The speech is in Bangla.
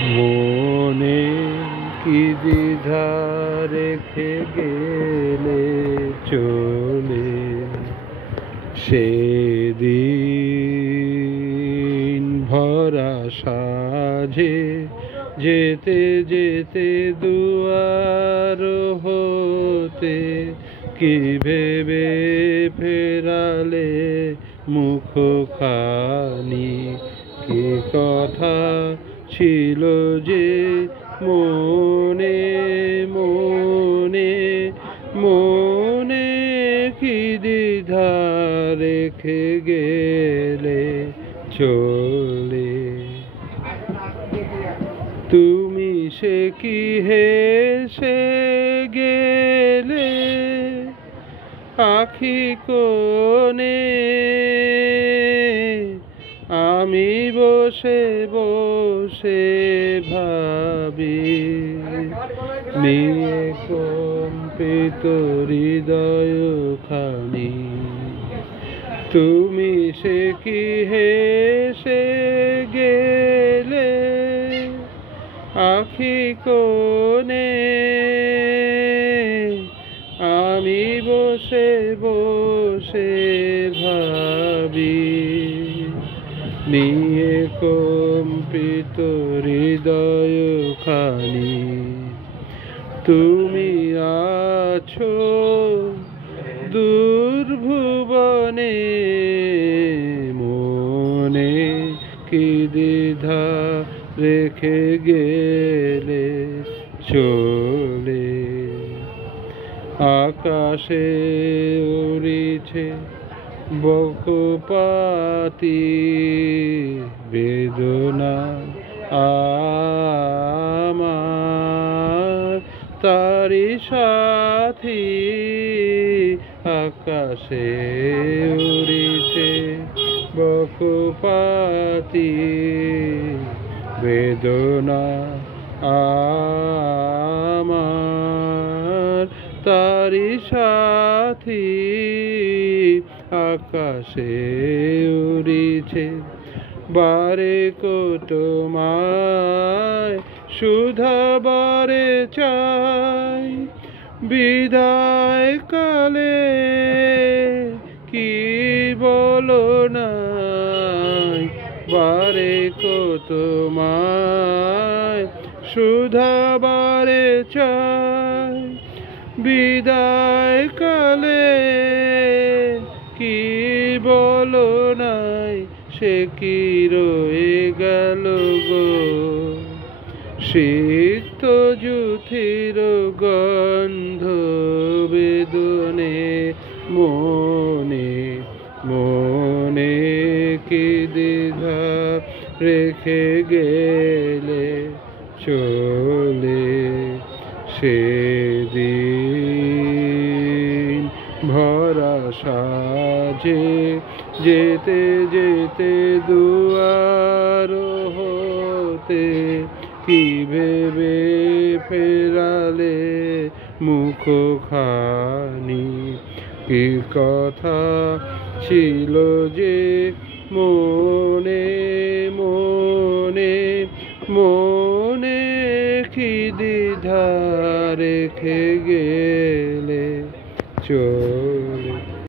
মনে কি দ্বিধা রেখে গেলে চলে, সেদিন ভরা সাজে যেতে যেতে দুয়ার হতে কি ভেবে ফেরালে মুখখানি, কি কথা ছিল যে মনে মনে মনে, কি দ্বিধা রেখে গেলে চলে। তুমি সে কি হেসে গেলে আখি কোণে, আমি বসে বসে ভাবি নিয়ে কম্পিত হৃদয় খানি। তুমি সে কি হেসে গেলে আখি কোণে, আমি বসে বসে ভাবি নিয়ে কম্পিত হৃদয় খানি। তুমি আছো দুর্ভুবনে, মনে কি দ্বিধা রেখে গেলে চলে। আকাশে উড়িছে বকপাতি বেদনা আমার, তারি সাথী। আকাশে উড়িছে বকপাতি বেদনা আমার, তারি সাথী। আকাশে উড়িছে বারে তোমায় শুধাবারে চাই, বিদায় কালে কি বলো নাই, বারে তোমায় শুধাবারে চাই, বিদায় কালে কি বলো নাই, সে কি রয়ে গেল গো। সিক্ত জুথির গন্ধ বেদনে, মনে মনে কি দ্বিধা রেখে গেলে চলে। সেদিন ভরা সাজে যেতে যেতে দুয়ার হতে কি ভেবে ফেরালে মুখখানি, কি কথা ছিল যে মনে মনে মনে, কি দ্বিধা রেখে গেলে চলে।